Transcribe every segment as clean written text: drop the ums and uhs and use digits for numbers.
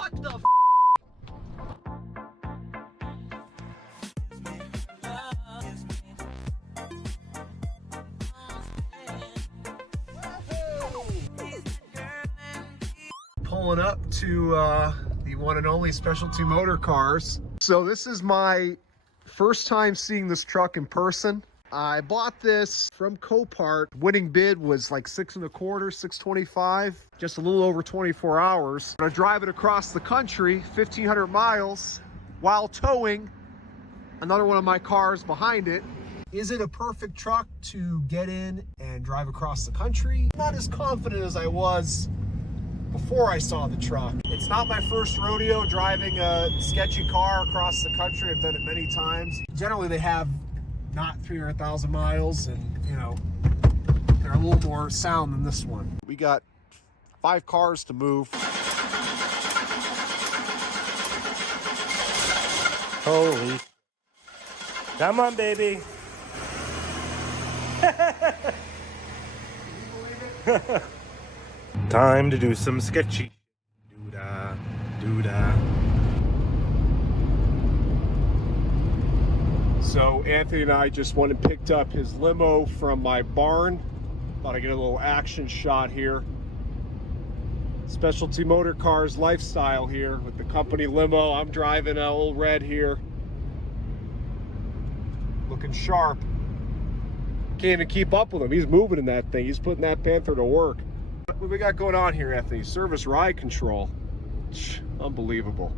What the f? Pulling up to the one and only Specialty Motor Cars. So this is my first time seeing this truck in person. I bought this from Copart. Winning bid was like $6 1/4, $6.25, just a little over 24 hours. I'm gonna drive it across the country, 1,500 miles, while towing another one of my cars behind it. Is it a perfect truck to get in and drive across the country? Not as confident as I was before I saw the truck. It's not my first rodeo driving a sketchy car across the country. I've done it many times. Generally they have not 300,000 miles, and you know, they're a little more sound than this one. We got 5 cars to move. Holy. Come on, baby. Time to do some sketchy. Doo-da, doo-da. So Anthony and I just went and picked up his limo from my barn. Thought I'd get a little action shot here. Specialty Motor Cars lifestyle here with the company limo. I'm driving an old red here. Looking sharp. Can't even keep up with him. He's moving in that thing. He's putting that Panther to work. What we got going on here, Anthony? Service ride control. Unbelievable.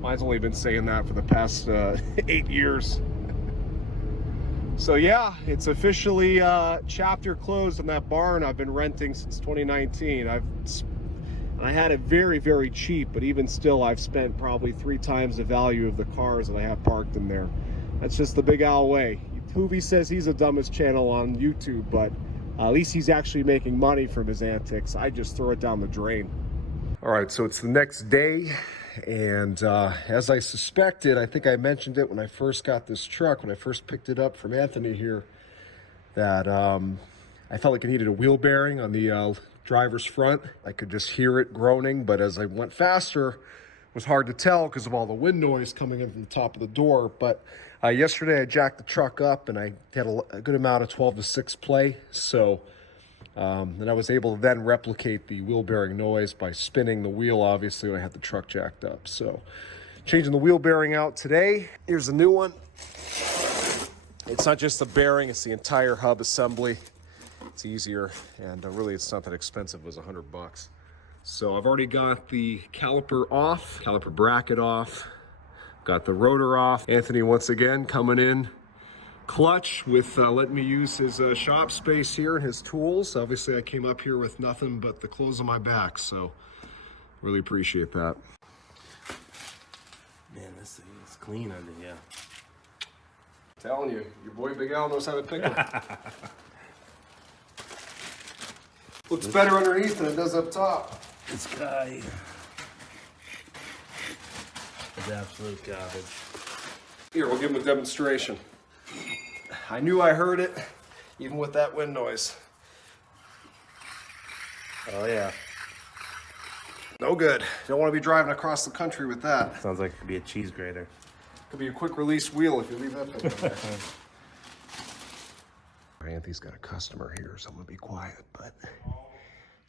Mine's only been saying that for the past 8 years. So yeah, it's officially chapter closed on that barn I've been renting since 2019. I had it very, very cheap, but even still, I've spent probably 3 times the value of the cars that I have parked in there. That's just the Big Al way. Hoovy says he's the dumbest channel on YouTube, but at least he's actually making money from his antics. I just throw it down the drain. All right, so it's the next day, and as I suspected, I think I mentioned it when I first got this truck, when I first picked it up from Anthony here, that I felt like it needed a wheel bearing on the driver's front. I could just hear it groaning, but as I went faster, it was hard to tell because of all the wind noise coming in from the top of the door. But yesterday I jacked the truck up and I had a good amount of 12-6 play. So and I was able to then replicate the wheel bearing noise by spinning the wheel, obviously, when I had the truck jacked up. So changing the wheel bearing out today. Here's a new one. It's not just the bearing, it's the entire hub assembly. It's easier, and really it's not that expensive. It was $100. So I've already got the caliper off, caliper bracket off, got the rotor off. Anthony once again coming in clutch with letting me use his shop space here and his tools. Obviously I came up here with nothing but the clothes on my back, so really appreciate that. Man, this thing is clean under here. I'm telling you, your boy Big Al knows how to pick them. Looks better underneath than it does up top. This guy is absolute garbage. Here, we'll give him a demonstration. I knew I heard it, even with that wind noise. Oh yeah. No good. Don't want to be driving across the country with that. Sounds like it could be a cheese grater. Could be a quick release wheel if you leave that thing in there. Anthony's got a customer here, so I'm gonna be quiet, but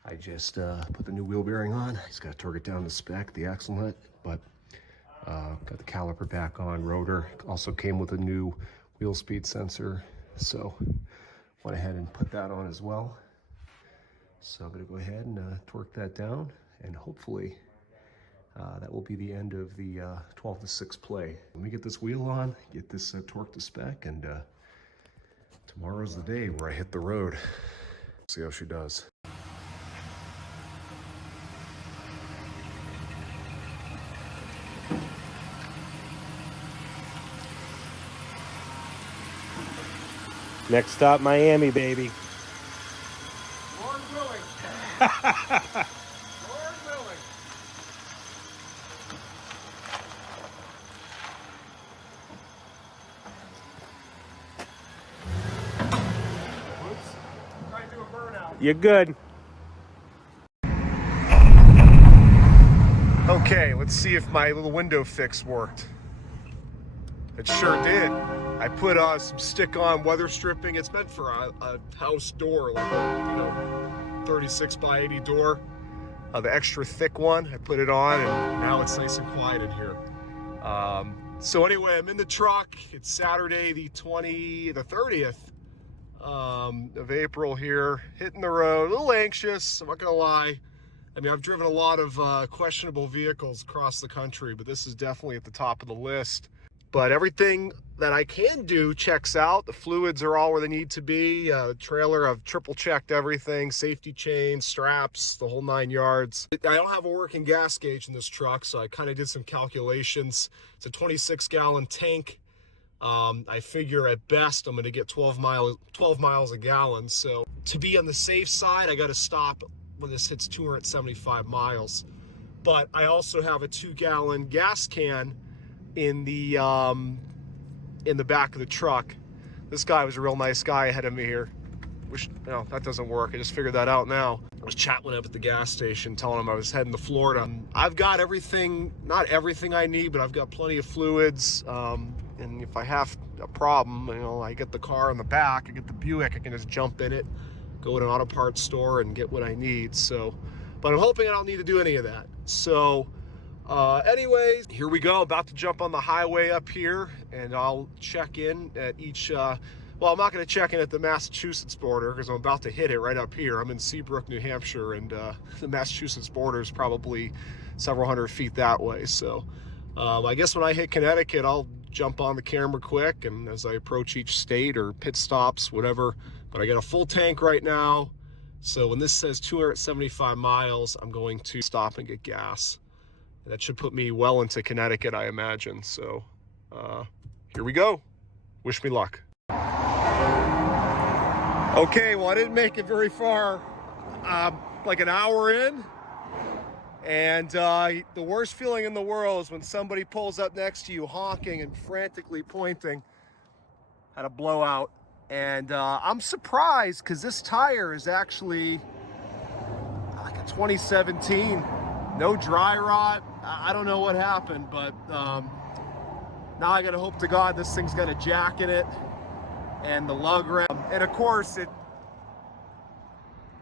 I just put the new wheel bearing on. He's got to torque it down to spec, the axle nut, but got the caliper back on, rotor. Also came with a new wheel speed sensor, so went ahead and put that on as well. So I'm gonna go ahead and torque that down, and hopefully that will be the end of the 12-6 play. Let me get this wheel on, get this torque to spec, and tomorrow's the day where I hit the road. See how she does. Next stop, Miami, baby. Lord willing. Lord willing. Whoops. Trying to do a burnout. You're good. Okay, let's see if my little window fix worked. It sure did. I put some stick-on weather stripping. It's meant for a house door, like a 36 by 80 door. The extra thick one. I put it on, and now it's nice and quiet in here. So anyway, I'm in the truck. It's Saturday, the 30th of April here. Hitting the road, a little anxious. I'm not gonna lie. I mean, I've driven a lot of questionable vehicles across the country, but this is definitely at the top of the list. But everything that I can do checks out. The fluids are all where they need to be. Trailer, I've triple checked everything. Safety chain, straps, the whole 9 yards. I don't have a working gas gauge in this truck, so I kind of did some calculations. It's a 26-gallon tank. I figure at best I'm going to get 12 miles a gallon. So to be on the safe side, I got to stop when this hits 275 miles. But I also have a 2-gallon gas can in the back of the truck. This guy was a real nice guy ahead of me here. No, that doesn't work. I just figured that out now. I was chatting up at the gas station, telling him I was heading to Florida. I've got everything, not everything I need, but I've got plenty of fluids. And if I have a problem, I get the car in the back, I get the Buick, I can just jump in it, go to an auto parts store and get what I need. So, but I'm hoping I don't need to do any of that. So, anyways, here we go. About to jump on the highway up here, and I'll check in at each, well, I'm not going to check in at the Massachusetts border because I'm about to hit it right up here. I'm in Seabrook, New Hampshire, and the Massachusetts border is probably several hundred feet that way. So I guess when I hit Connecticut, I'll jump on the camera quick, and as I approach each state or pit stops, whatever. But I got a full tank right now. So when this says 275 miles, I'm going to stop and get gas. That should put me well into Connecticut, I imagine. So here we go. Wish me luck. Okay, well, I didn't make it very far, like an hour in. And the worst feeling in the world is when somebody pulls up next to you honking and frantically pointing at a blowout. And I'm surprised because this tire is actually like a 2017. No dry rot. I don't know what happened, but now I gotta hope to God this thing's got a jack in it and the lug ram. And of course it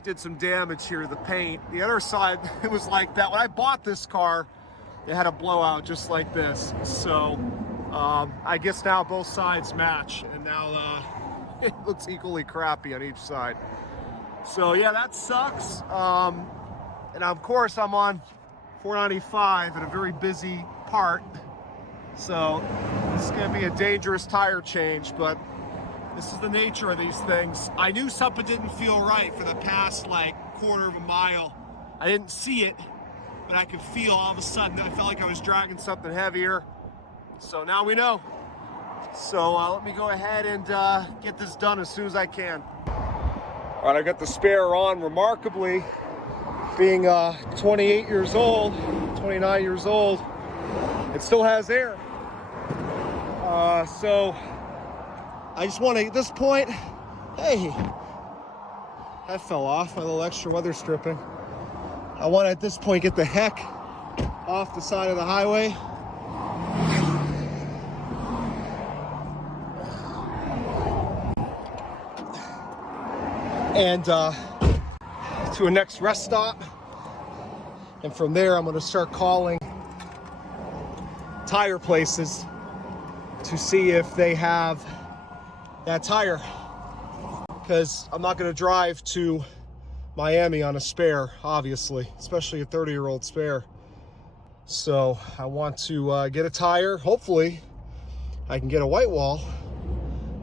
did some damage here to the paint. The other side, it was like that. When I bought this car, it had a blowout just like this. So I guess now both sides match, and now it looks equally crappy on each side. So yeah, that sucks. And of course I'm on 495 at a very busy part, so this is going to be a dangerous tire change, but this is the nature of these things. I knew something didn't feel right for the past like quarter of a mile. I didn't see it, but I could feel all of a sudden I felt like I was dragging something heavier. So now we know. So let me go ahead and get this done as soon as I can. All right, I got the spare on. Remarkably, being 28 years old, 29 years old, it still has air. So I just want to, at this point, hey, that fell off, my little extra weather stripping. I want to, at this point, get the heck off the side of the highway. And to a next rest stop, and from there I'm going to start calling tire places to see if they have that tire, because I'm not going to drive to Miami on a spare, obviously, especially a 30-year-old spare. So I want to get a tire. Hopefully I can get a white wall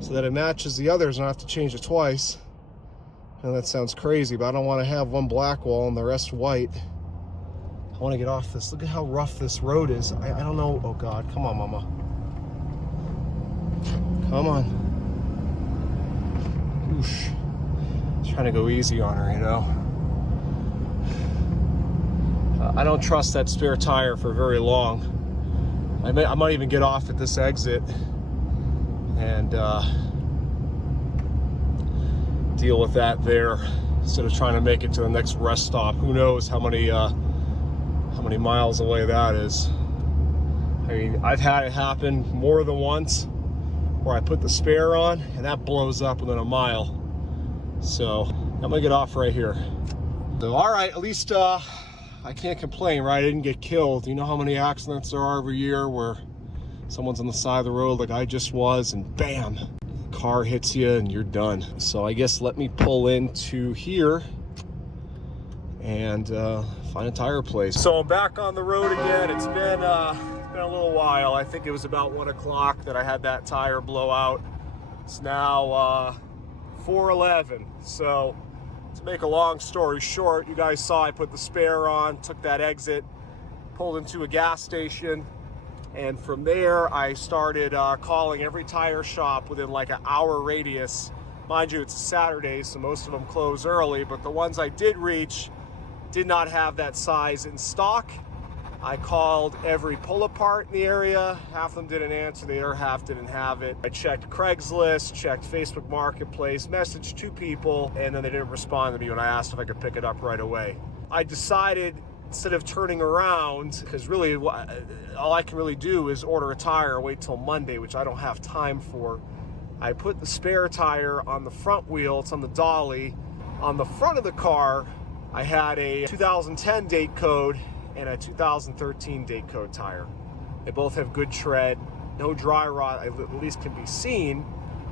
so that it matches the others and I don't have to change it twice. And that sounds crazy, but I don't want to have one black wall and the rest white. I want to get off this. Look at how rough this road is. I don't know. Oh God, come on, Mama. Come on. Oosh. Trying to go easy on her, you know. I don't trust that spare tire for very long. I might even get off at this exit and deal with that there instead of trying to make it to the next rest stop. Who knows how many how many miles away that is. I mean, I've had it happen more than once where I put the spare on and that blows up within a mile. So I'm gonna get off right here. So all right, at least I can't complain, right? I didn't get killed. You know how many accidents there are every year where someone's on the side of the road like I just was, and bam, the car hits you and you're done. So I guess let me pull into here and find a tire place. So I'm back on the road again. It's been a little while. I think it was about 1 o'clock that I had that tire blow out. It's now 4:11. So to make a long story short, you guys saw I put the spare on, took that exit, pulled into a gas station, and from there I started calling every tire shop within like an hour radius. Mind you, it's a Saturday, so most of them close early, but the ones I did reach did not have that size in stock. I called every pull-apart in the area. Half of them didn't answer, the other half didn't have it. I checked Craigslist, checked Facebook Marketplace, messaged 2 people, and then they didn't respond to me when I asked if I could pick it up right away. I decided, instead of turning around, because really all I can really do is order a tire and wait till Monday, which I don't have time for. I put the spare tire on the front wheel, it's on the Dolly. On the front of the car, I had a 2010 date code and a 2013 date code tire. They both have good tread, no dry rot, at least can be seen.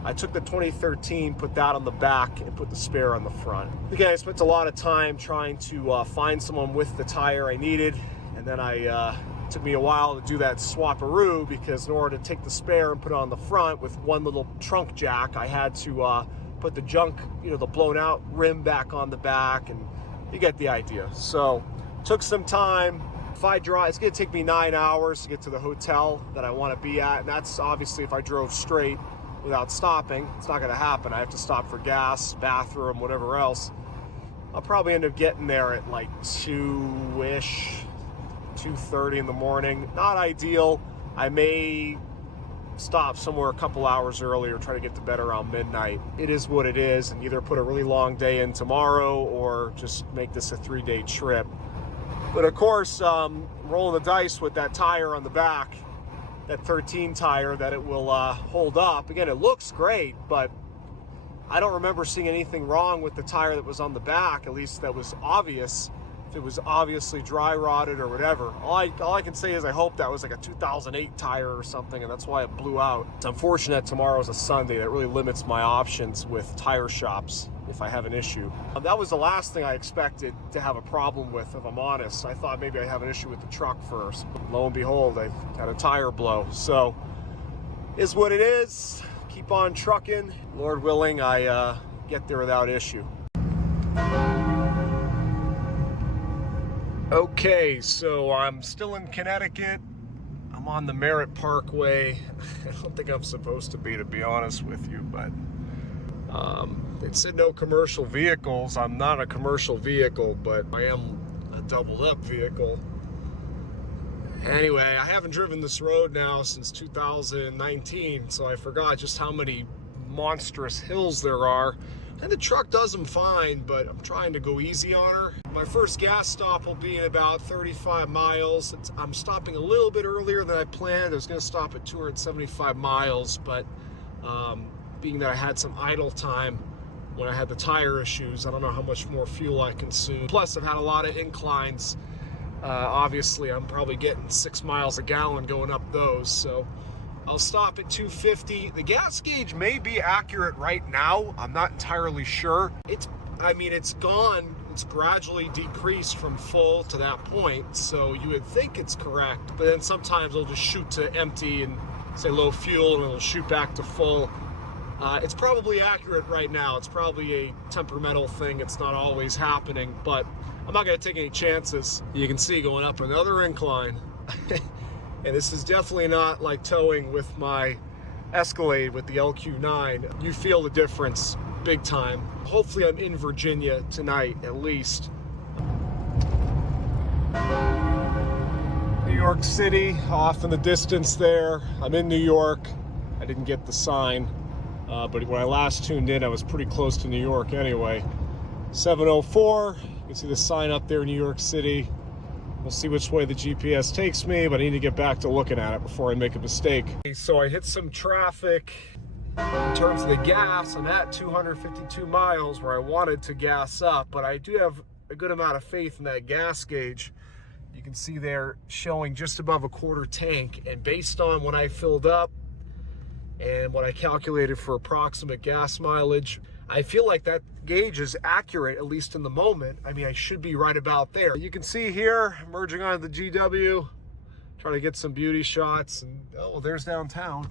I took the 2013, put that on the back, and put the spare on the front. Again, I spent a lot of time trying to find someone with the tire I needed, and then it took me a while to do that swap-a-roo, because in order to take the spare and put it on the front with one little trunk jack, I had to put the junk, the blown out rim back on the back, and you get the idea. So, took some time. If I drive, it's gonna take me 9 hours to get to the hotel that I wanna be at, and that's obviously if I drove straight without stopping. It's not gonna happen. I have to stop for gas, bathroom, whatever else. I'll probably end up getting there at like 2-ish, 2:30 in the morning. Not ideal. I may stop somewhere a couple hours earlier, try to get to bed around midnight. It is what it is, and either put a really long day in tomorrow or just make this a 3-day trip. But of course, rolling the dice with that tire on the back, that 13 tire, that it will hold up. Again, it looks great, but I don't remember seeing anything wrong with the tire that was on the back, at least that was obvious. If it was obviously dry rotted or whatever. All I can say is I hope that was like a 2008 tire or something, and that's why it blew out. It's unfortunate tomorrow's a Sunday. That really limits my options with tire shops if I have an issue. That was the last thing I expected to have a problem with, if I'm honest. I thought maybe I'd have an issue with the truck first. Lo and behold, I had a tire blow. So, is what it is. Keep on trucking. Lord willing, I get there without issue. Okay, so I'm still in Connecticut. I'm on the Merritt Parkway. I don't think I'm supposed to be honest with you, but it said no commercial vehicles. I'm not a commercial vehicle, but I am a doubled up vehicle. Anyway, I haven't driven this road now since 2019, so I forgot just how many monstrous hills there are. And the truck does them fine, but I'm trying to go easy on her. My first gas stop will be in about 35 miles. I'm stopping a little bit earlier than I planned. I was gonna stop at 275 miles, but being that I had some idle time when I had the tire issues, I don't know how much more fuel I consume. Plus, I've had a lot of inclines. Obviously, I'm probably getting 6 miles a gallon going up those, so I'll stop at 250. The gas gauge may be accurate right now. I'm not entirely sure. It's gone. It's gradually decreased from full to that point, so you would think it's correct, but then sometimes it'll just shoot to empty and say low fuel, and it'll shoot back to full. It's probably accurate right now. It's probably a temperamental thing. It's not always happening, but I'm not gonna take any chances. You can see going up another incline. And this is definitely not like towing with my Escalade with the LQ9. You feel the difference big time. Hopefully I'm in Virginia tonight, at least. New York City, off in the distance there. I'm in New York. I didn't get the sign, but when I last tuned in, I was pretty close to New York anyway. 704, you can see the sign up there, New York City. We'll see which way the GPS takes me, but I need to get back to looking at it before I make a mistake. So I hit some traffic. In terms of the gas, I'm at 252 miles where I wanted to gas up, but I do have a good amount of faith in that gas gauge. You can see there showing just above a quarter tank, and based on when I filled up and what I calculated for approximate gas mileage, I feel like that gauge is accurate, at least in the moment. I mean, I should be right about there. You can see here, merging onto the GW, trying to get some beauty shots, and oh, there's downtown.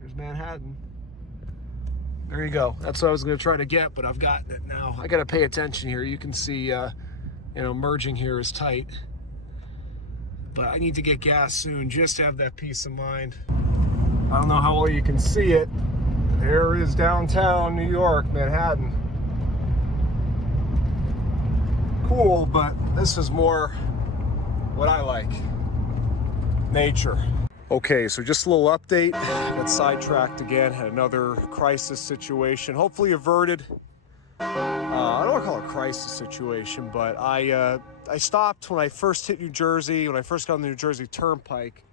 There's Manhattan. There you go. That's what I was going to try to get, but I've gotten it now. I got to pay attention here. You can see, you know, merging here is tight. But I need to get gas soon just to have that peace of mind. I don't know how well you can see it. There is downtown New York, Manhattan. Cool, but this is more what I like. Nature. Okay, so just a little update. Got sidetracked again, had another crisis situation, hopefully averted. I don't want to call it a crisis situation, but I stopped when I first hit New Jersey, when I first got on the New Jersey Turnpike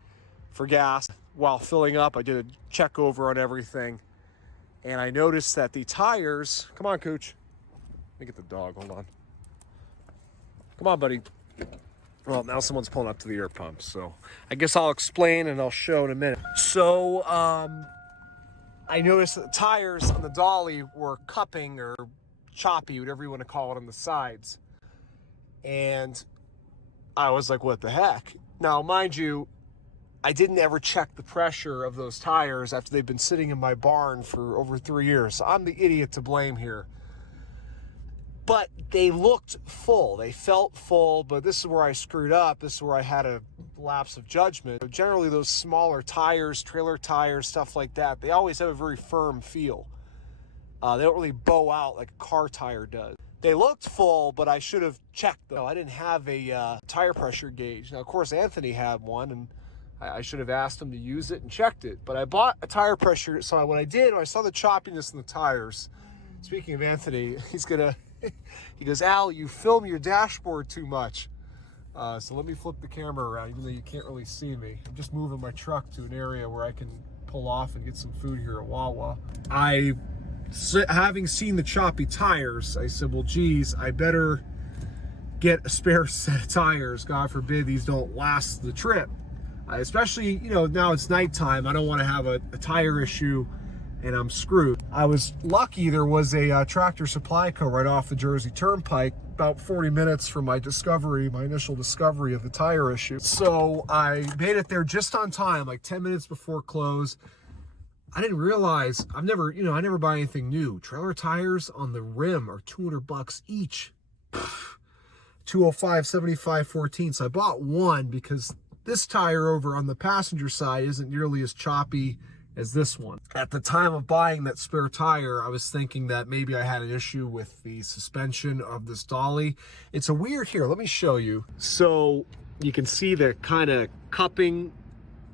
for gas. While filling up, I did a check over on everything, and I noticed that the tires, come on, Cooch. Let me get the dog, hold on. Come on, buddy. Well, now someone's pulling up to the air pump, so I guess I'll explain and I'll show in a minute. So, I noticed that the tires on the Dolly were cupping or choppy, whatever you want to call it, on the sides. And I was like, what the heck? Now, mind you, I didn't ever check the pressure of those tires after they've been sitting in my barn for over 3 years. So I'm the idiot to blame here. But they looked full. They felt full, but this is where I screwed up. This is where I had a lapse of judgment. Generally, those smaller tires, trailer tires, stuff like that, they always have a very firm feel. They don't really bow out like a car tire does. They looked full, but I should have checked them. I didn't have a tire pressure gauge. Now, of course, Anthony had one, and I should have asked him to use it and checked it. But I bought a tire pressure, so what I did, when I saw the choppiness in the tires, speaking of Anthony, he goes, Al, you film your dashboard too much. So let me flip the camera around, even though you can't really see me. I'm just moving my truck to an area where I can pull off and get some food here at Wawa. Having seen the choppy tires, I said, well, geez, I better get a spare set of tires. God forbid these don't last the trip. Especially, you know, now it's nighttime. I don't want to have a tire issue and I'm screwed. I was lucky there was a Tractor Supply Co. right off the Jersey Turnpike, about 40 minutes from my initial discovery of the tire issue. So I made it there just on time, like 10 minutes before close. I didn't realize, I never buy anything new. Trailer tires on the rim are $200 each. 205, 75, 14. So I bought one because this tire over on the passenger side isn't nearly as choppy as this one. At the time of buying that spare tire, I was thinking that maybe I had an issue with the suspension of this Dolly. It's a weird, here, let me show you. So you can see the kind of cupping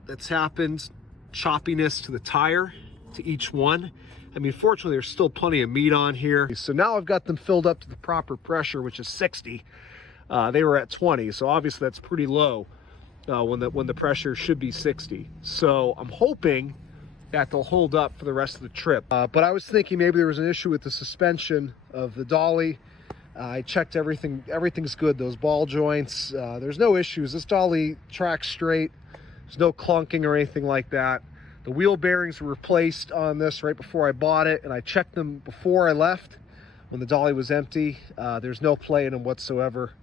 that's happened, choppiness to the tire, to each one. I mean, fortunately, there's still plenty of meat on here. So now I've got them filled up to the proper pressure, which is 60. They were at 20, so obviously that's pretty low when the pressure should be 60. So I'm hoping that they'll hold up for the rest of the trip. But I was thinking maybe there was an issue with the suspension of the Dolly. I checked everything. Everything's good. Those ball joints, there's no issues. This Dolly tracks straight. There's no clunking or anything like that. The wheel bearings were replaced on this right before I bought it, and I checked them before I left when the Dolly was empty. There's no play in them whatsoever.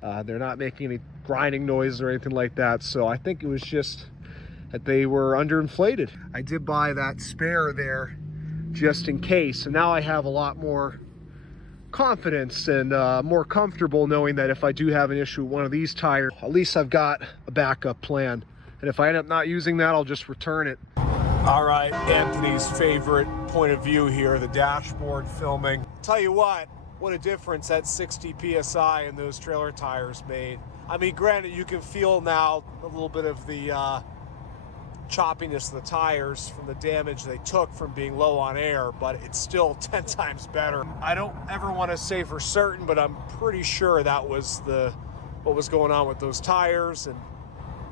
They're not making any grinding noise or anything like that. So I think it was just that they were underinflated. I did buy that spare there just in case. So now I have a lot more confidence and more comfortable knowing that if I do have an issue with one of these tires, at least I've got a backup plan. And if I end up not using that, I'll just return it. All right, Anthony's favorite point of view here, the dashboard filming. Tell you what a difference that 60 PSI in those trailer tires made. I mean, granted, you can feel now a little bit of the choppiness of the tires from the damage they took from being low on air, but it's still 10 times better. I don't ever want to say for certain, but I'm pretty sure that was what was going on with those tires, and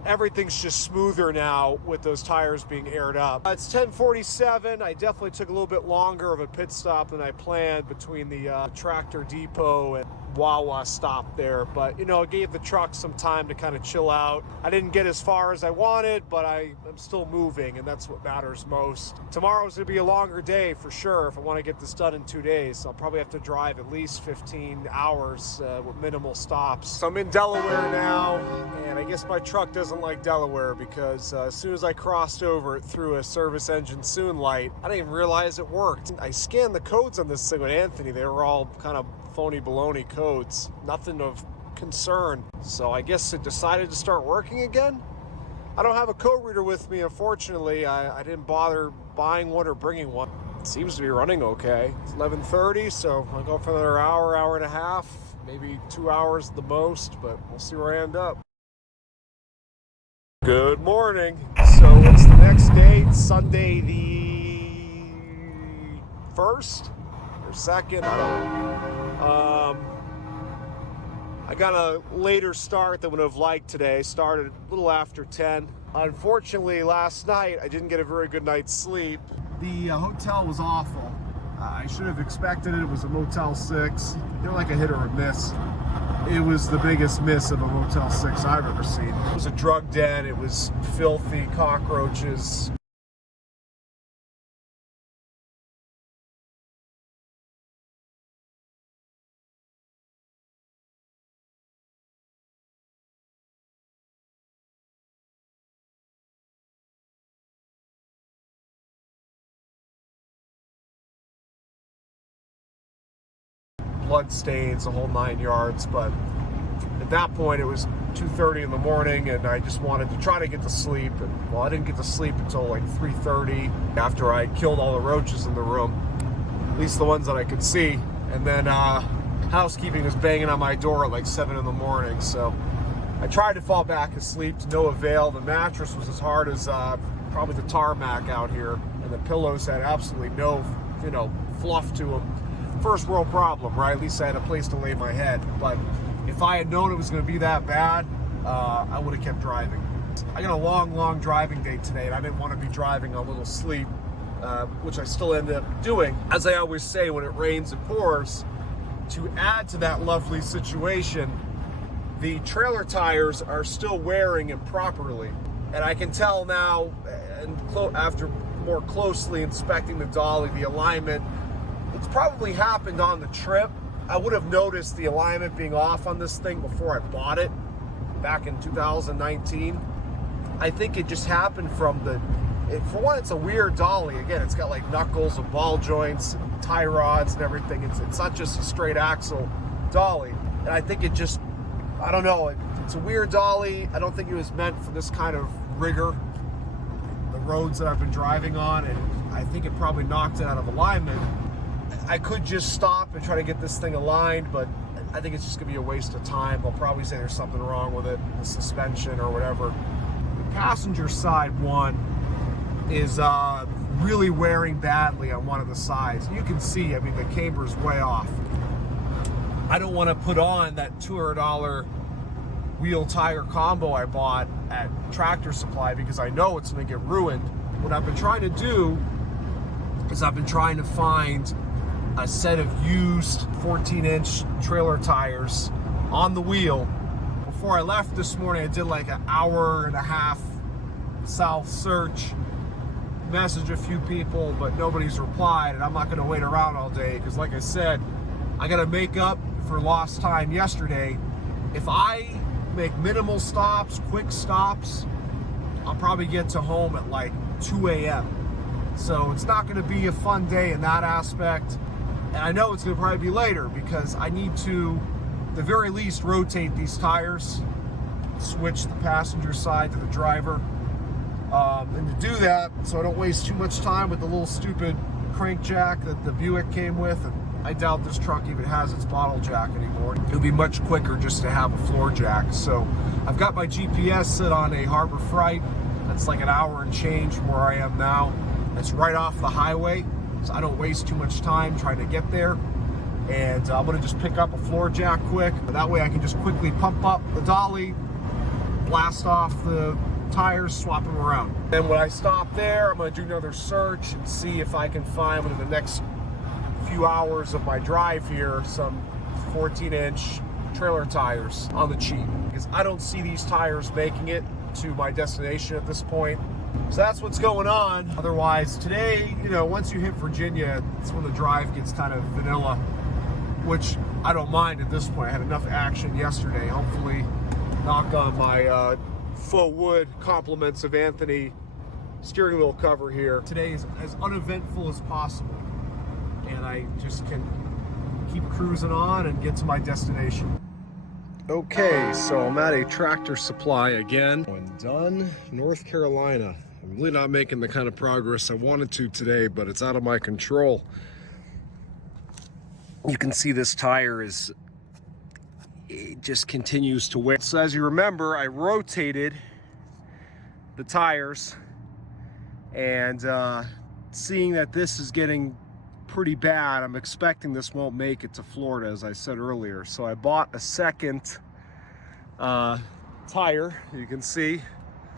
everything's just smoother now with those tires being aired up. It's 10:47. I definitely took a little bit longer of a pit stop than I planned between the tractor depot and Wawa stop there, but it gave the truck some time to kind of chill out. I didn't get as far as I wanted, but I'm still moving, and that's what matters most. Tomorrow's gonna be a longer day for sure if I want to get this done in 2 days. I'll probably have to drive at least 15 hours with minimal stops. So I'm in Delaware now, and I guess my truck doesn't like Delaware because as soon as I crossed over it through a service engine soon light, I didn't even realize it worked. I scanned the codes on this thing with Anthony. They were all kind of phony baloney codes, nothing of concern. So I guess it decided to start working again. I don't have a code reader with me, unfortunately. I didn't bother buying one or bringing one. It seems to be running okay. It's 11:30, so I'll go for another hour and a half, maybe 2 hours at the most, but we'll see where I end up. Good morning. So it's the next day. It's Sunday the 1st or 2nd, I don't know. I got a later start than would have liked today. Started a little after 10. Unfortunately, last night I didn't get a very good night's sleep. The hotel was awful. I should have expected it. It was a Motel 6. They're like a hit or a miss. It was the biggest miss of a Motel 6 I've ever seen. It was a drug den. It was filthy, cockroaches. Blood stains, the whole 9 yards, but at that point it was 2:30 in the morning and I just wanted to try to get to sleep, and well, I didn't get to sleep until like 3:30 after I killed all the roaches in the room, at least the ones that I could see, and then housekeeping was banging on my door at like 7 in the morning, so I tried to fall back asleep to no avail. The mattress was as hard as probably the tarmac out here, and the pillows had absolutely no fluff to them. First world problem, right? At least I had a place to lay my head. But if I had known it was going to be that bad, I would have kept driving. I got a long driving day today, and I didn't want to be driving on little sleep, which I still ended up doing. As I always say, when it rains, it pours. To add to that lovely situation, the trailer tires are still wearing improperly. And I can tell now, and after more closely inspecting the Dolly, the alignment, it's probably happened on the trip. I would have noticed the alignment being off on this thing before I bought it back in 2019. I think it just happened from for one, it's a weird Dolly. Again, it's got like knuckles and ball joints and tie rods and everything. It's not just a straight axle Dolly. And I think it just, I don't know, it's a weird Dolly. I don't think it was meant for this kind of rigor, the roads that I've been driving on, and I think it probably knocked it out of alignment. I could just stop and try to get this thing aligned, but I think it's just gonna be a waste of time. They'll probably say there's something wrong with it, the suspension or whatever. The passenger side one is really wearing badly on one of the sides. You can see, I mean, the camber's way off. I don't want to put on that $200 wheel tire combo I bought at Tractor Supply because I know it's going to get ruined. What I've been trying to do is I've been trying to find a set of used 14-inch trailer tires on the wheel. Before I left this morning, I did like an hour and a half south search, messaged a few people, but nobody's replied, and I'm not going to wait around all day because, like I said, I got to make up for lost time yesterday. If I make minimal stops, quick stops, I'll probably get to home at like 2 a.m. So it's not going to be a fun day in that aspect. And I know it's going to probably be later because I need to, at the very least, rotate these tires, switch the passenger side to the driver. And to do that, so I don't waste too much time with the little stupid crank jack that the Buick came with, and I doubt this truck even has its bottle jack anymore. It would be much quicker just to have a floor jack. So I've got my GPS set on a Harbor Freight. That's like an hour and change from where I am now. It's right off the highway, so I don't waste too much time trying to get there. And I'm gonna just pick up a floor jack quick. That way I can just quickly pump up the dolly, blast off the tires, swap them around. Then when I stop there, I'm gonna do another search and see if I can find within the next few hours of my drive here some 14-inch trailer tires on the cheap, because I don't see these tires making it to my destination at this point. So that's what's going on. Otherwise, today, you know, once you hit Virginia, it's when the drive gets kind of vanilla, which I don't mind at this point. I had enough action yesterday. Hopefully, knock on my faux wood compliments of Anthony steering wheel cover here. Today is as uneventful as possible, and I just can keep cruising on and get to my destination. Okay, so I'm at a Tractor Supply again. I'm done, North Carolina. I'm really not making the kind of progress I wanted to today, but it's out of my control. You can see this tire it just continues to wear. So as you remember, I rotated the tires, and seeing that this is getting pretty bad, I'm expecting this won't make it to Florida, as I said earlier. So I bought a second tire. You can see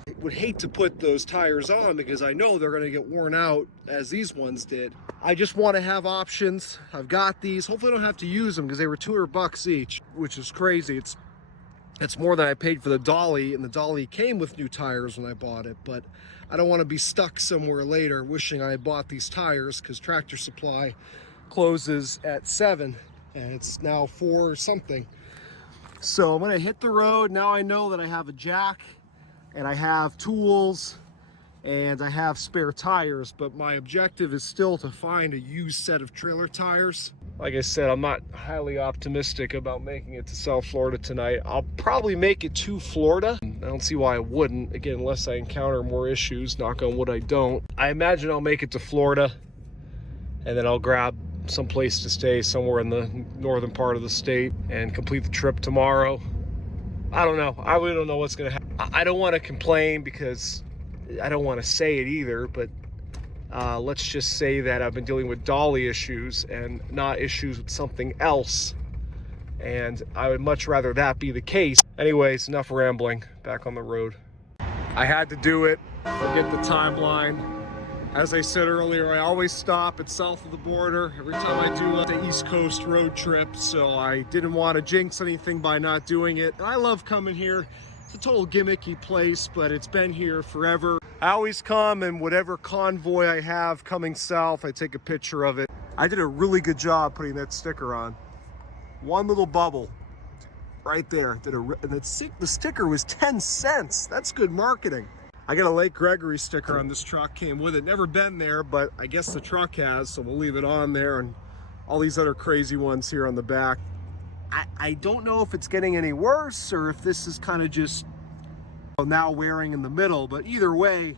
I would hate to put those tires on because I know they're going to get worn out as these ones did. I just want to have options. I've got these. Hopefully I don't have to use them because they were $200 each, which is crazy. It's more than I paid for the Dolly, and the Dolly came with new tires when I bought it, but I don't want to be stuck somewhere later wishing I had bought these tires, because Tractor Supply closes at 7 and it's now 4 or something. So I'm going to hit the road. Now I know that I have a jack and I have tools and I have spare tires, but my objective is still to find a used set of trailer tires. Like I said, I'm not highly optimistic about making it to South Florida tonight. I'll probably make it to Florida. I don't see why I wouldn't, again, unless I encounter more issues. Knock on wood, I don't. I imagine I'll make it to Florida, and then I'll grab some place to stay somewhere in the northern part of the state and complete the trip tomorrow. I don't know. I really don't know what's gonna happen. I don't want to complain because I don't want to say it either, but let's just say that I've been dealing with dolly issues and not issues with something else, and I would much rather that be the case. Anyways, enough rambling. Back on the road. I had to do it. Forget the timeline. As I said earlier, I always stop at south of the border every time I do the East Coast road trip, so I didn't want to jinx anything by not doing it. And I love coming here. It's a total gimmicky place, but it's been here forever. I always come, and whatever convoy I have coming south, I take a picture of it. I did a really good job putting that sticker on. One little bubble right there. And the sticker was 10 cents. That's good marketing. I got a Lake Gregory sticker on this truck, came with it. Never been there, but I guess the truck has, so we'll leave it on there, and all these other crazy ones here on the back. I don't know if it's getting any worse or if this is kind of just now wearing in the middle, but either way,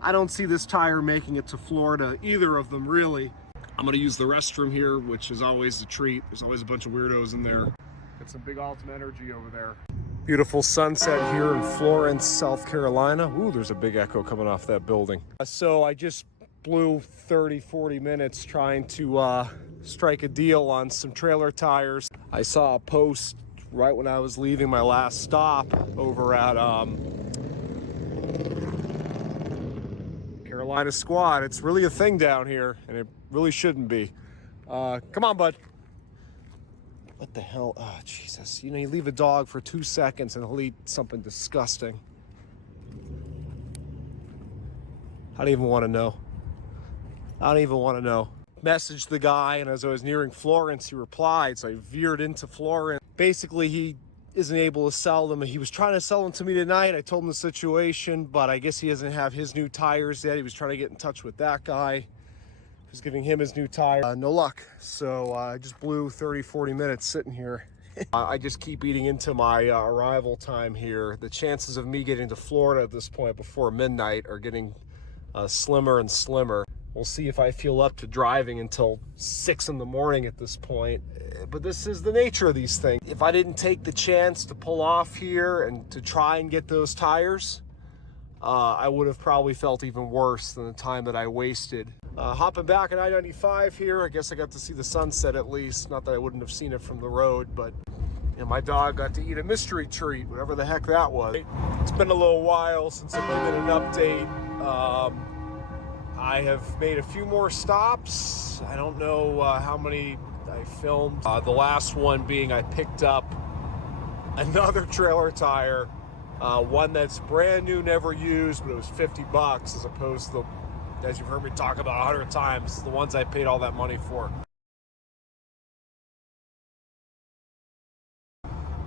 I don't see this tire making it to Florida, either of them really. I'm gonna use the restroom here, which is always a treat. There's always a bunch of weirdos in there. Got some big Ultimate Energy over there. Beautiful sunset here in Florence, South Carolina. Ooh, there's a big echo coming off that building. So I just blew 30-40 minutes trying to strike a deal on some trailer tires. I saw a post right when I was leaving my last stop over at Carolina Squad. It's really a thing down here, and it really shouldn't be. Come on, bud. What the hell? Oh, Jesus. You know, you leave a dog for 2 seconds and he'll eat something disgusting. I don't even want to know. I don't even want to know. Messaged the guy, and as I was nearing Florence, he replied, so I veered into Florence. Basically, he isn't able to sell them. He was trying to sell them to me tonight. I told him the situation, but I guess he doesn't have his new tires yet. He was trying to get in touch with that guy. Who's giving him his new tire. No luck. So I just blew 30-40 minutes sitting here. I just keep eating into my arrival time here. The chances of me getting to Florida at this point before midnight are getting slimmer and slimmer. We'll see if I feel up to driving until 6 in the morning at this point. But this is the nature of these things. If I didn't take the chance to pull off here and to try and get those tires, I would have probably felt even worse than the time that I wasted Hopping back at I-95 here. I guess I got to see the sunset at least. Not that I wouldn't have seen it from the road, but my dog got to eat a mystery treat, whatever the heck that was. It's been a little while since I've given an update. I have made a few more stops. I don't know how many I filmed. The last one being I picked up another trailer tire, one that's brand new, never used, but it was $50 as opposed to, as you've heard me talk about 100 times, the ones I paid all that money for.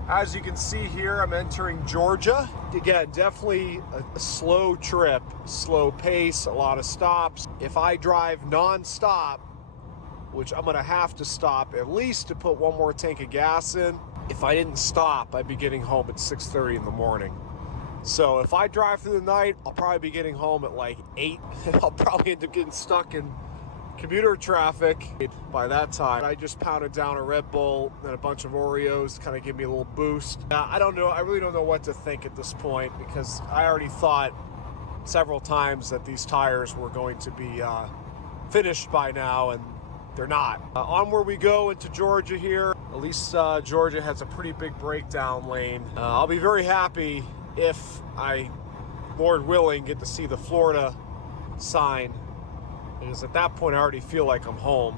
As you can see here, I'm entering Georgia. Again, definitely a slow trip, slow pace, a lot of stops. If I drive non-stop, which I'm gonna have to stop at least to put one more tank of gas in. If I didn't stop, I'd be getting home at 6:30 in the morning. So if I drive through the night, I'll probably be getting home at like 8. I'll probably end up getting stuck in commuter traffic by that time. I just pounded down a Red Bull and a bunch of Oreos to kind of give me a little boost. I don't know, I really don't know what to think at this point, because I already thought several times that these tires were going to be finished by now, and they're not. Onward we go into Georgia here. At least Georgia has a pretty big breakdown lane. I'll be very happy if I, Lord willing, get to see the Florida sign, because at that point I already feel like I'm home.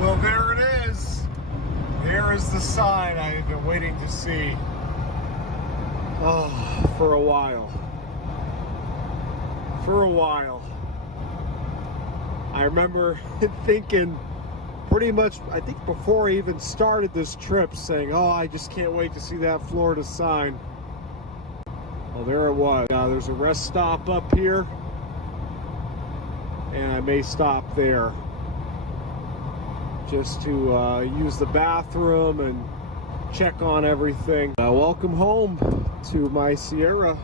Well, there it is. There is the sign I've been waiting to see for a while. For a while. I remember thinking pretty much, I think before I even started this trip, saying, oh, I just can't wait to see that Florida sign. Well, there it was. There's a rest stop up here, and I may stop there just to use the bathroom and check on everything. Welcome home to my Sierra,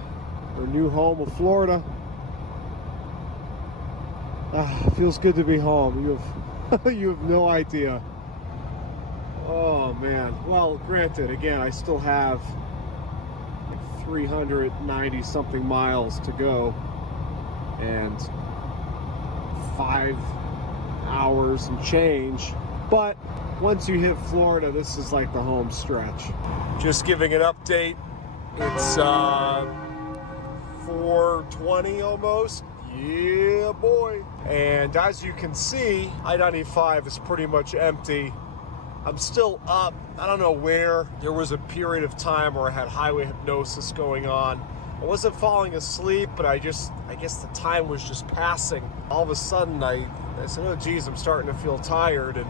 or new home of Florida. Feels good to be home. You have no idea. Oh man. Well, granted, again, I still have 390 something miles to go and 5 hours and change. But once you hit Florida, this is like the home stretch. Just giving an update. It's 4:20 almost. Yeah, boy. And as you can see, I-95 is pretty much empty. I'm still up. I don't know where. There was a period of time where I had highway hypnosis going on. I wasn't falling asleep, but I guess the time was just passing. All of a sudden, I said, oh geez, I'm starting to feel tired, and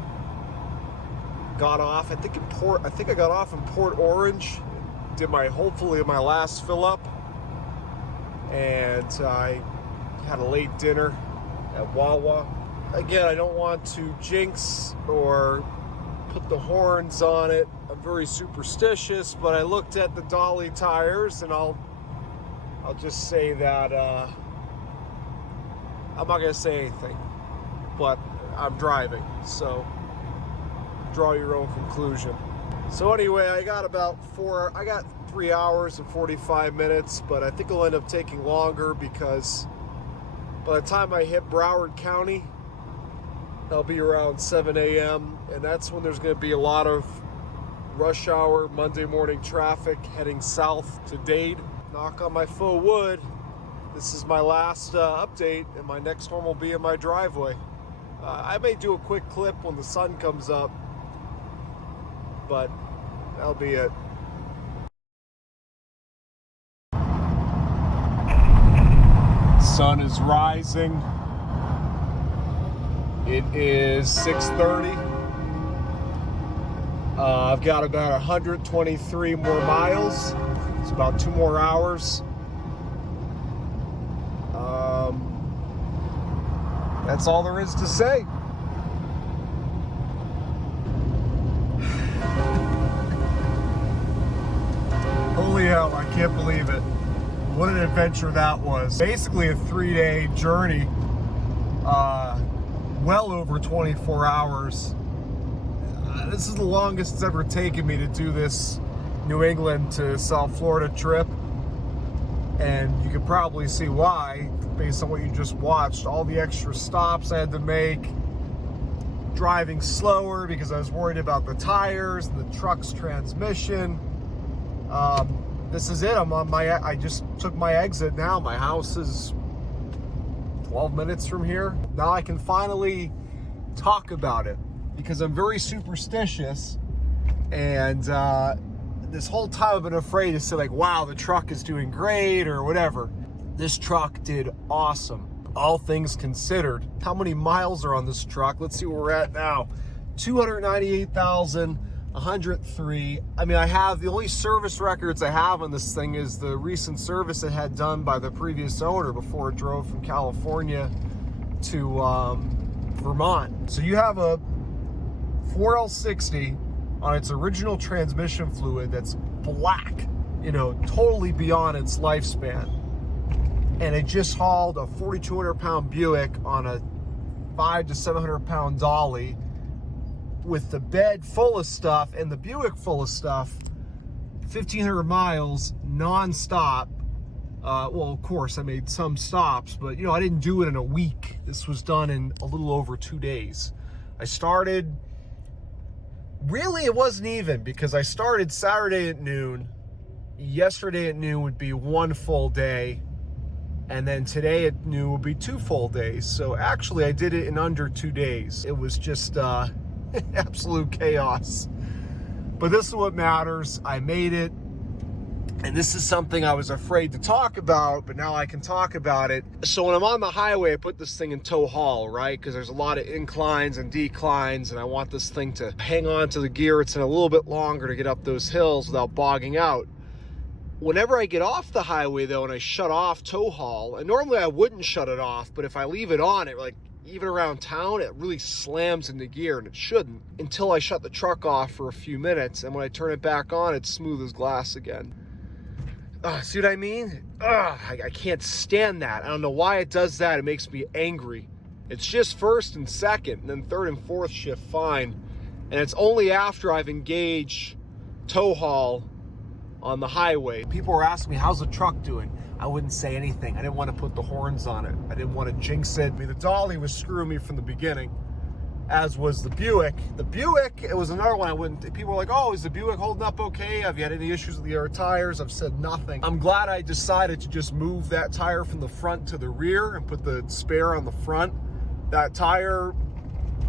got off. I think I got off in Port Orange. Did hopefully my last fill up, and I had a late dinner at Wawa. Again, I don't want to jinx or put the horns on it. I'm very superstitious, but I looked at the Dolly tires, and I'll just say that I'm not gonna say anything, but I'm driving, so draw your own conclusion. So anyway, I got 3 hours and 45 minutes, but I think it'll end up taking longer because by the time I hit Broward County, that'll be around 7 a.m. and that's when there's going to be a lot of rush hour Monday morning traffic heading south to Dade. Knock on my faux wood, this is my last update, and my next one will be in my driveway. I may do a quick clip when the sun comes up, but that'll be it. Sun is rising. It is 6:30. I've got about 123 more miles. It's about 2 more hours. That's all there is to say. Holy hell, I can't believe it. What an adventure that was. Basically a 3-day journey, well over 24 hours. This is the longest it's ever taken me to do this New England to South Florida trip. And you could probably see why, based on what you just watched. All the extra stops I had to make, driving slower because I was worried about the tires and the truck's transmission. This is it. I just took my exit now. My house is 12 minutes from here. Now I can finally talk about it because I'm very superstitious, and this whole time I've been afraid to say like, wow, the truck is doing great or whatever. This truck did awesome, all things considered. How many miles are on this truck? Let's see where we're at now. 298,103. I mean, I have the only service records I have on this thing is the recent service it had done by the previous owner before it drove from California to Vermont. So you have a 4L60 on its original transmission fluid that's black, you know, totally beyond its lifespan. And it just hauled a 4,200 pound Buick on a 500 to 700 pound Dolly with the bed full of stuff and the Buick full of stuff, 1,500 miles non-stop. Well, of course, I made some stops, but, you know, I didn't do it in a week. This was done in a little over 2 days. I started, really, it wasn't even, because I started Saturday at noon. Yesterday at noon would be one full day. And then today at noon would be 2 full days. So actually, I did it in under 2 days. It was just absolute chaos. But this is what matters. I made it. And this is something I was afraid to talk about, but now I can talk about it. So when I'm on the highway, I put this thing in tow haul, right? Because there's a lot of inclines and declines, and I want this thing to hang on to the gear. It's in a little bit longer to get up those hills without bogging out. Whenever I get off the highway, though, and I shut off tow haul, and normally I wouldn't shut it off, but if I leave it on, it like, even around town, it really slams into gear, and it shouldn't, until I shut the truck off for a few minutes, and when I turn it back on, it's smooth as glass again. See what I mean? I can't stand that. I don't know why it does that. It makes me angry. It's just first and second, and then third and fourth shift fine. And it's only after I've engaged tow haul on the highway. People were asking me, how's the truck doing? I wouldn't say anything. I didn't want to put the horns on it. I didn't want to jinx it. I mean, the Dolly was screwing me from the beginning, as was the Buick. The Buick, it was another one I wouldn't, people were like, oh, is the Buick holding up okay? Have you had any issues with the air tires? I've said nothing. I'm glad I decided to just move that tire from the front to the rear and put the spare on the front. That tire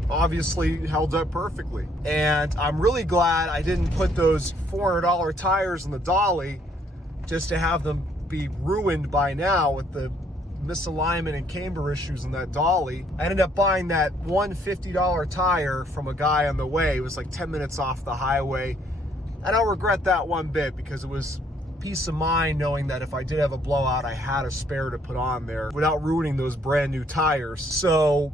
obviously held up perfectly. And I'm really glad I didn't put those $400 tires in the Dolly just to have them be ruined by now with the misalignment and camber issues in that Dolly. I ended up buying that $150 tire from a guy on the way. It was like 10 minutes off the highway. I don't regret that one bit because it was peace of mind knowing that if I did have a blowout, I had a spare to put on there without ruining those brand new tires. So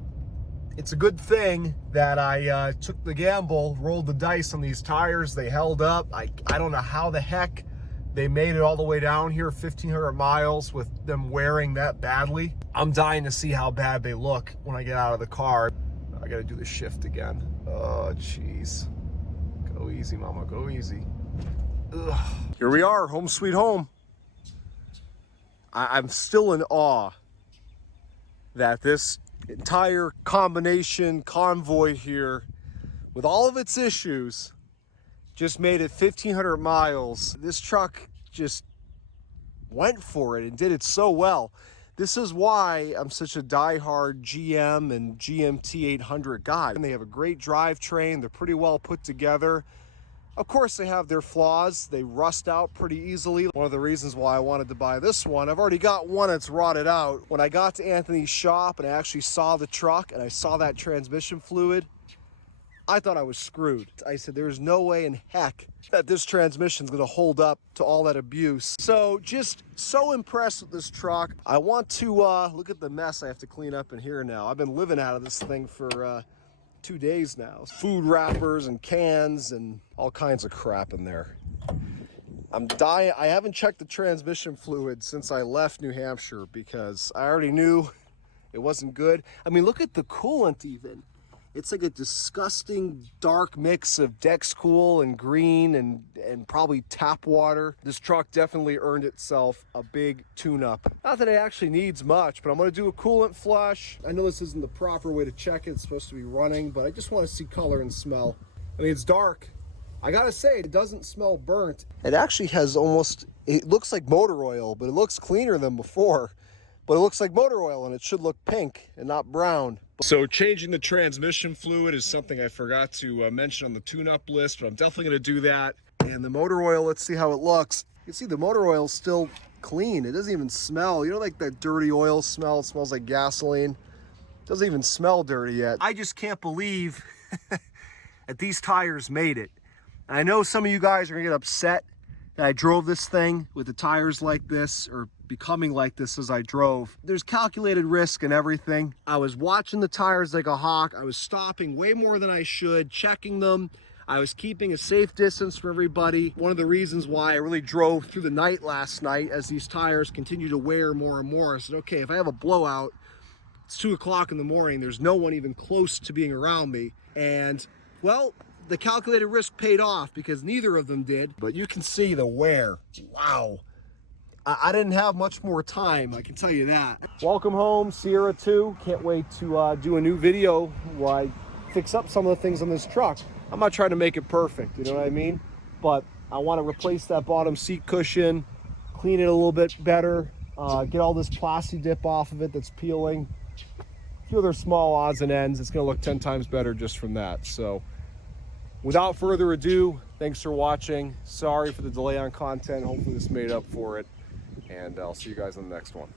it's a good thing that I took the gamble, rolled the dice on these tires. They held up. I don't know how the heck they made it all the way down here, 1,500 miles with them wearing that badly. I'm dying to see how bad they look when I get out of the car. I gotta do the shift again. Oh, jeez. Go easy, mama, go easy. Ugh. Here we are, home sweet home. I'm still in awe that this entire combination convoy here, with all of its issues, just made it 1,500 miles. This truck just went for it and did it so well. This is why I'm such a diehard GM and GMT 800 guy. And they have a great drivetrain. They're pretty well put together. Of course, they have their flaws. They rust out pretty easily. One of the reasons why I wanted to buy this one, I've already got one that's rotted out. When I got to Anthony's shop and I actually saw the truck and I saw that transmission fluid, I thought I was screwed. I said, there's no way in heck that this transmission's gonna hold up to all that abuse. So just so impressed with this truck. I want to look at the mess I have to clean up in here now. I've been living out of this thing for 2 days now. Food wrappers and cans and all kinds of crap in there. I'm dying. I haven't checked the transmission fluid since I left New Hampshire because I already knew it wasn't good. I mean, look at the coolant even. It's like a disgusting dark mix of Dexcool and green and probably tap water. This truck definitely earned itself a big tune-up. Not that it actually needs much, but I'm gonna do a coolant flush. I know this isn't the proper way to check it. It's supposed to be running, but I just want to see color and smell. I mean, it's dark. I gotta say, it doesn't smell burnt. It actually has almost, it looks like motor oil, but it looks cleaner than before. But it looks like motor oil, and it should look pink and not brown. So changing the transmission fluid is something I forgot to mention on the tune-up list, but I'm definitely gonna do that. And the motor oil, let's see how it looks. You can see the motor oil is still clean. It doesn't even smell. You know, like that dirty oil smell? It smells like gasoline. It doesn't even smell dirty yet. I just can't believe that these tires made it. And I know some of you guys are gonna get upset that I drove this thing with the tires like this, or becoming like this as I drove. There's calculated risk and everything. I was watching the tires like a hawk. I was stopping way more than I should, checking them. I was keeping a safe distance from everybody. One of the reasons why I really drove through the night last night as these tires continue to wear more and more. I said, okay, if I have a blowout, it's 2 o'clock in the morning, there's no one even close to being around me. And well, the calculated risk paid off because neither of them did. But you can see the wear. Wow. I didn't have much more time, I can tell you that. Welcome home, Sierra 2. Can't wait to do a new video where I fix up some of the things on this truck. I'm not trying to make it perfect, you know what I mean? But I want to replace that bottom seat cushion, clean it a little bit better, get all this plasti dip off of it that's peeling. A few other small odds and ends. It's going to look 10 times better just from that. So without further ado, thanks for watching. Sorry for the delay on content. Hopefully this made up for it. And I'll see you guys on the next one.